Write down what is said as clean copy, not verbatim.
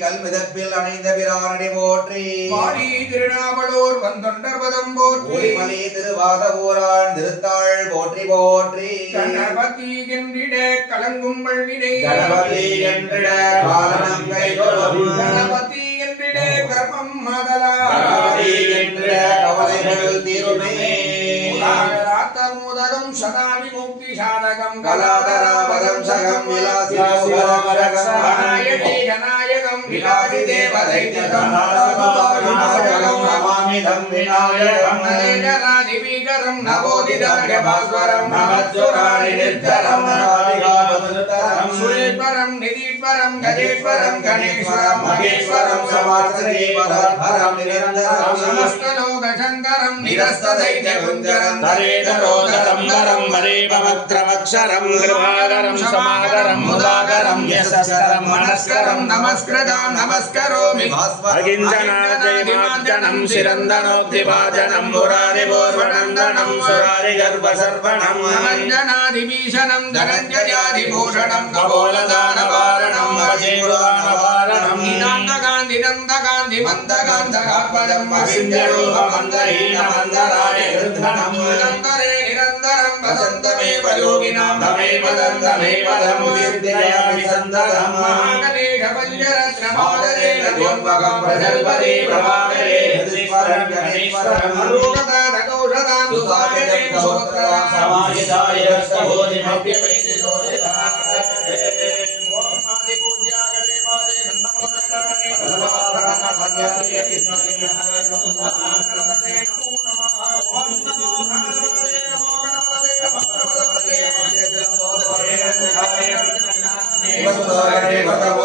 கல்மிதப்பில் அணைந்த பிரானடி போற்றி மாரி திருநாவலூர் வந்தொண்டர்பதம் போற்றி ஒளிமலி திருவாத ஊரான் திருத்தாள் போற்றி போற்றி கணபதி என்றிட கலங்கும் வல்வினை கணபதி என்றிட காரணம் கைகொள்ளும் கணபதி என்றிட கர்மம் மதலா கணபதி என்றிட கவலைகள் தீருமே மோதகம் சதா விமுக்தி சாதகம் கலாதராபதம் சகம் விலாசி கநாயகம் விலாசி தேவதைத்யம் நமாமிதம் விநாயகம் நலேகராதிபீகரம் நவோதிதார்கபாஸ்வரம் நமச்சுராணி நிர்ஜரம் நாதிகாபதுத்தரம் சுரேஸ்வரம் நிதீஸ்வரம் கஜேஸ்வரம் கணேஸ்வரம் மகேஸ்வரம் சமாத்ரீவரம் நிரந்தரம் நமஸ்தலோக சங்கரம் நிரஸ்ததைத்ய குஞ்சரம் தரேதரோதரம்பரம் வரேபவக்ரமக்ஷரம் கிருபாகரம் சமாகரம் முதாகரம் யசஸ்கரம் மனஸ்கரம் நமஸ்கிருதம் நமஸ்கரோமி அகிஞ்சனாஜயமார்ஜனம் சிரந்தனோக்திபாஜனம் முராரிபோர்வணந்தனம் சுராரி கர்வசர்வணம் நமஞ்சனாதிபீஷணம் தனஞ்சயாதிபூஷணம் கபோலதானவாரணம் வஜேவானவாரணம் நிதந்தகாந்தி மந்தகாந்தகாத்மஜம் அசிஞ்சரூபமந்தரீனமந்தராய கிருத்தனம் நிரந்தரே நிரந்தரம் வசந்தமேவ யோகினாம் தமேவ தந்தமேவ தமுதிர்தயாமி சந்ததம் மகாகணேஷ பஞ்சரத்னமாதரேண த்வம்பகம் பிரஜல்பதே பிரபாகரே ஹிருதீஸ்வரம் கணேஸ்வரம் அலோகதாதகௌஷதாம் சுசாகரேண சுபத்ரதாம் சமாஹிதாய ரஷ்டபோதிமப்யபைதி ஓம் ஆதிபூஜ்யாய தேவாய நந்தமோதகாய நமோ